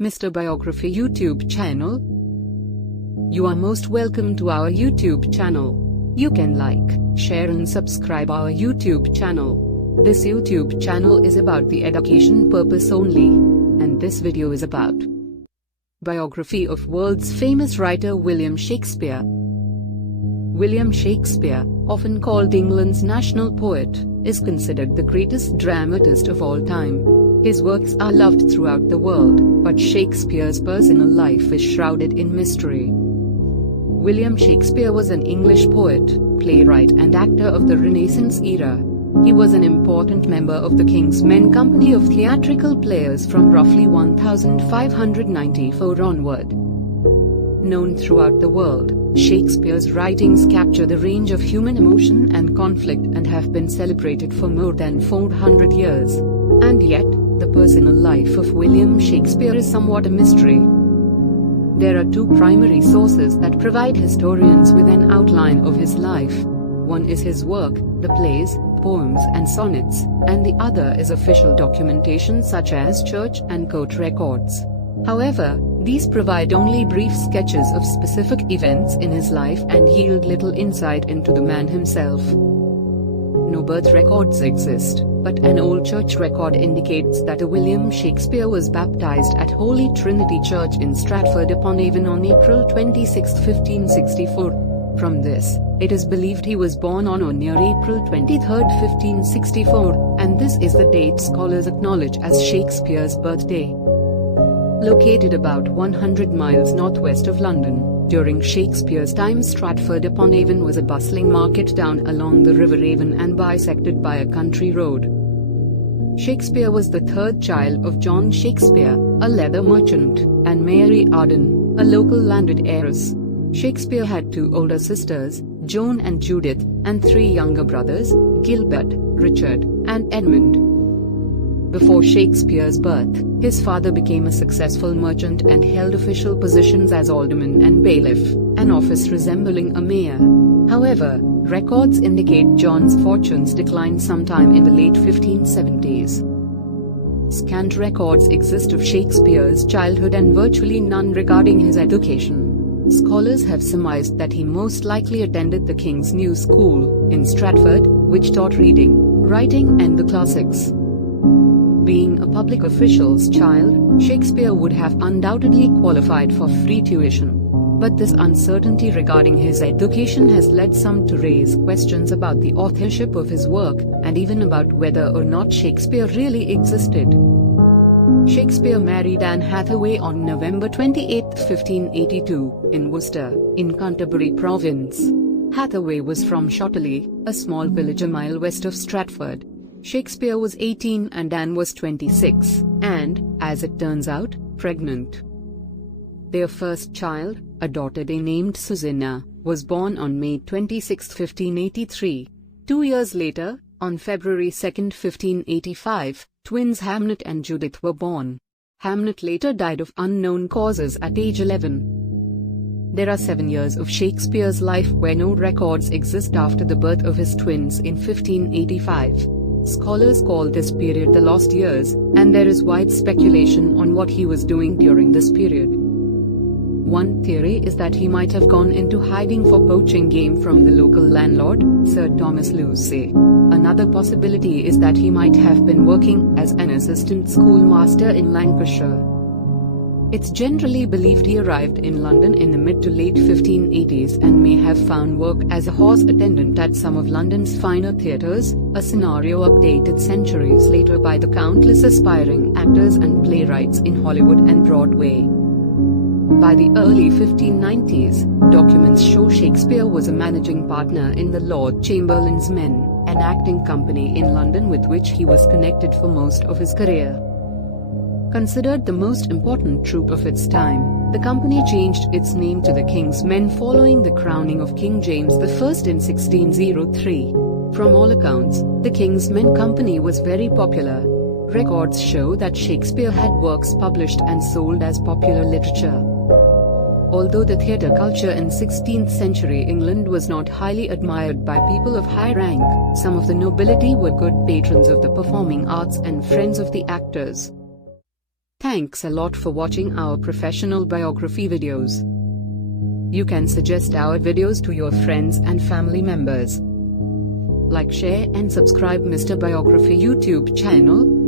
Mr. Biography YouTube channel. You are most welcome to our YouTube channel. You can like, share and subscribe our YouTube channel. This YouTube channel is about the education purpose only. And this video is about biography of world's famous writer William Shakespeare. William Shakespeare, often called England's national poet, is considered the greatest dramatist of all time. His works are loved throughout the world, but Shakespeare's personal life is shrouded in mystery. William Shakespeare was an English poet, playwright and actor of the Renaissance era. He was an important member of the King's Men company of theatrical players from roughly 1594 onward. Known throughout the world, Shakespeare's writings capture the range of human emotion and conflict and have been celebrated for more than 400 years. And yet, the personal life of William Shakespeare is somewhat a mystery. There are two primary sources that provide historians with an outline of his life. One is his work, the plays, poems and sonnets, and the other is official documentation such as church and court records. However, these provide only brief sketches of specific events in his life and yield little insight into the man himself. No birth records exist, but an old church record indicates that William Shakespeare was baptized at Holy Trinity Church in Stratford-upon-Avon on April 26, 1564. From this, it is believed he was born on or near April 23, 1564, and this is the date scholars acknowledge as Shakespeare's birthday. Located about 100 miles northwest of London, during Shakespeare's time Stratford-upon-Avon was a bustling market town along the River Avon and bisected by a country road. Shakespeare was the third child of John Shakespeare, a leather merchant, and Mary Arden, a local landed heiress. Shakespeare had two older sisters, Joan and Judith, and three younger brothers, Gilbert, Richard, and Edmund. Before Shakespeare's birth, his father became a successful merchant and held official positions as alderman and bailiff, an office resembling a mayor. However, records indicate John's fortunes declined sometime in the late 1570s. Scant records exist of Shakespeare's childhood and virtually none regarding his education. Scholars have surmised that he most likely attended the King's New School in Stratford, which taught reading, writing and the classics. Being a public official's child, Shakespeare would have undoubtedly qualified for free tuition. But this uncertainty regarding his education has led some to raise questions about the authorship of his work, and even about whether or not Shakespeare really existed. Shakespeare married Anne Hathaway on November 28, 1582, in Worcester, in Canterbury Province. Hathaway was from Shottley, a small village a mile west of Stratford. Shakespeare was 18 and Anne was 26, and, as it turns out, pregnant. Their first child, a daughter they named Susanna, was born on May 26, 1583. 2 years later, on February 2, 1585, twins Hamnet and Judith were born. Hamnet later died of unknown causes at age 11. There are 7 years of Shakespeare's life where no records exist after the birth of his twins in 1585. Scholars call this period the lost years, and there is wide speculation on what he was doing during this period. One theory is that he might have gone into hiding for poaching game from the local landlord, Sir Thomas Lucy. Another possibility is that he might have been working as an assistant schoolmaster in Lancashire. It's generally believed he arrived in London in the mid to late 1580s and may have found work as a horse attendant at some of London's finer theatres, a scenario updated centuries later by the countless aspiring actors and playwrights in Hollywood and Broadway. By the early 1590s, documents show Shakespeare was a managing partner in the Lord Chamberlain's Men, an acting company in London with which he was connected for most of his career. Considered the most important troupe of its time, the company changed its name to the King's Men following the crowning of King James I in 1603. From all accounts, the King's Men company was very popular. Records show that Shakespeare had works published and sold as popular literature. Although the theatre culture in 16th century England was not highly admired by people of high rank, some of the nobility were good patrons of the performing arts and friends of the actors. Thanks a lot for watching our professional biography videos. You can suggest our videos to your friends and family members. Like, share and subscribe Mr. Biography YouTube channel.